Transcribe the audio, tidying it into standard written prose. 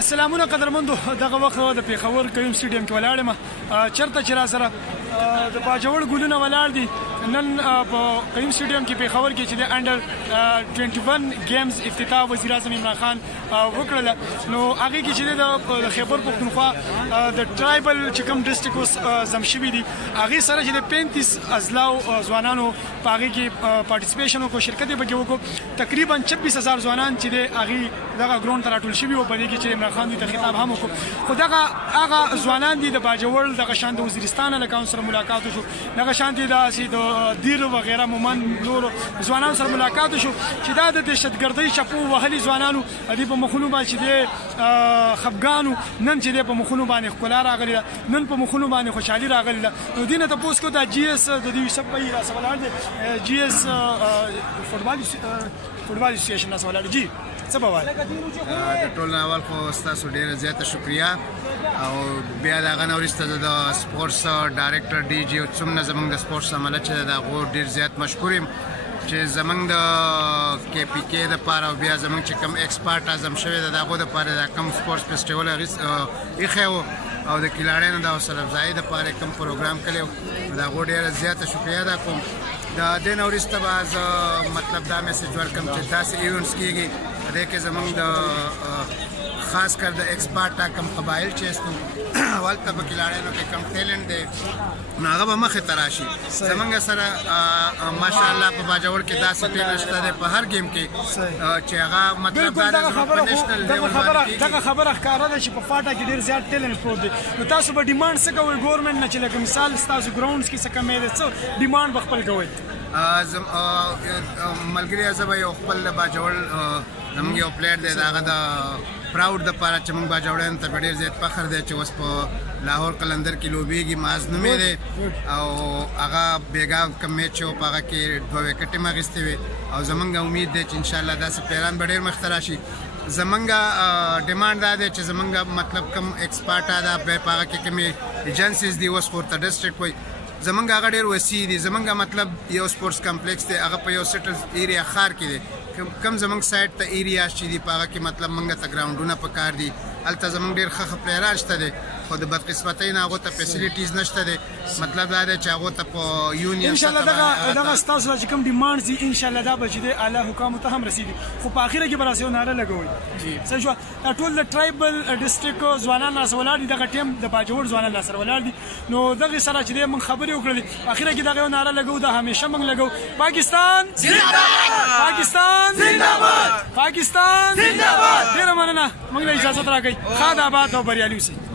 سلامونه قدرمندو دغه وخت د پیښور کریم سټیډیم کې ولاړ یم چرته چې را سره د باجوړ ګلونه ولاړ دي نن په کریم سټیډیم کې پیښور کې چې د انډر 21 گیمز افتتاح وزیر اعظم عمران خان وکړل نو هغه کې چې د خیبر پختونخوا د ټرایبل چې کوم ډیسټریکټ اوس زمشوي دي هغه سره چې د 35 ازلاو ځوانانو په هغه کې پارټیسپیشن او شرکت یې پکې وکړو تقریبا 26000 ځوانان چې د هغه دغه ګراوند ته راټول شوي وو په دې کې چې عمران خان دوی ته خطاب هم وکړو خو دغه هغه ځوانان دي د باجوړ دغه شان د وزیرستان له کاونسل سره ملاقات وشو دغه شان دي د دیر وغیرہ مومن نور ځوانانو سره ملاقات وشو چې دا د دهشتګردۍ چپو وهلي ځوانانو د په مخونو باندې چې د خفګانو نن چې د په مخونو باندې ښکلا راغلی نن په مخونو باندې خوشحالي راغلی نو دینه تاسو کو د جی اس د دې سب په را سوال دی جی اس فوټبال اسوسییشن نه سوال دی څه به وایي د ټول اول خو تاسو ډیره زیاته شکریا او بیا دا غنه ورسته د سپورتس ډایرکټر ډي جی او څومره زمونږ د سپورتس عمله چې دا غو ډیر زیات مشکور یم چې زمونږ د کې پی کې د پاره او بیا زمونږ چې کوم ایکسپرت اعظم شوی د هغه د پاره د کوم سپورتس فیسټیوال یې او د کلاړانو د حوصله افزایي د پاره کوم پروګرام کړو دا غو ډیره زیاته شکریا ده کوم دا د نورسته باز مطلب دا میسج ورکم چې تاسو ایونټس کیږي د کې زمونږ د خاص کر د ایکسپرت کم قبایل چې استو والته په کلاړانو کې کم ټیلنټ دی هغه به مخه تراشي زمونږ سره ماشاءالله په باجوړ کې داسې ټیلنټ شته په هر گیم کې چې هغه مطلب دا د نېشنل لیول باندې دغه خبره ښکاره ده چې په فاټا کې ډیر زیات ټیلنټ پروت دی نو تاسو به ډیمانډ څه کوئ ګورنمنت نه چې لکه مثال تاسو ګراوندز کې څه کمې ده څه ډیمانډ به خپل کوئ ملګری زبا یو خپل باجوړ زموږ یو پلیئر دی هغه د پراود د پاره چې موږ باجوړیان ته ډیر زیات فخر دی چې اوس په لاهور قلندر کې لوبېږي ماز نومې دی او هغه بیګا کم میچ او هغه کې دوه وکټې ماغستې وي او زمونږ امید دی چې ان شاء الله داسې پلیران به ډیر مخته راشي زمونږ ډیمانډ دا دی چې زمونږ مطلب کم ایکسپرټ دا په هغه کې کومې ایجنسیز دی اوس ورته ډیسټریکټ وایي زمونږ هغه ډیر وسیع دي زمونږ مطلب یو سپورتس کمپلیکس دی هغه په یو سیټل ایریا خار کې دی کم زمونږ سایډ ته ایریا چې دی په هغه کې مطلب موږ ته ګراوندونه پکار دي هلته زمونږ ډیر ښه پلیران شته دی خو د بدقسمتۍ نه هغو ته فیسیلیټیز نشته دی مطلب دا دی چې هغو ته په یونین انشاءالله دغه ستاسو چې کوم ډیمانډز دي انشاءالله دا به چې د اعلی حکامو ته هم رسیږي خو په اخره کې به راسي ناره لګوئ صحیح شو ټول د ټرایبل ډیسټریکټ ځوانان ناس ولاړ دي دغه ټیم د باجوړ ځوانان ناس ولاړ دي نو دغه سره چې موږ خبرې وکړلې اخره کې دغه ناره لګو دا همیشه موږ لګو پاکستان زنده‌باد پاکستان زنده‌باد پاکستان زنده‌باد ډیره مننه موږ له اجازه راکړئ خاد آباد او بریالي اوسئ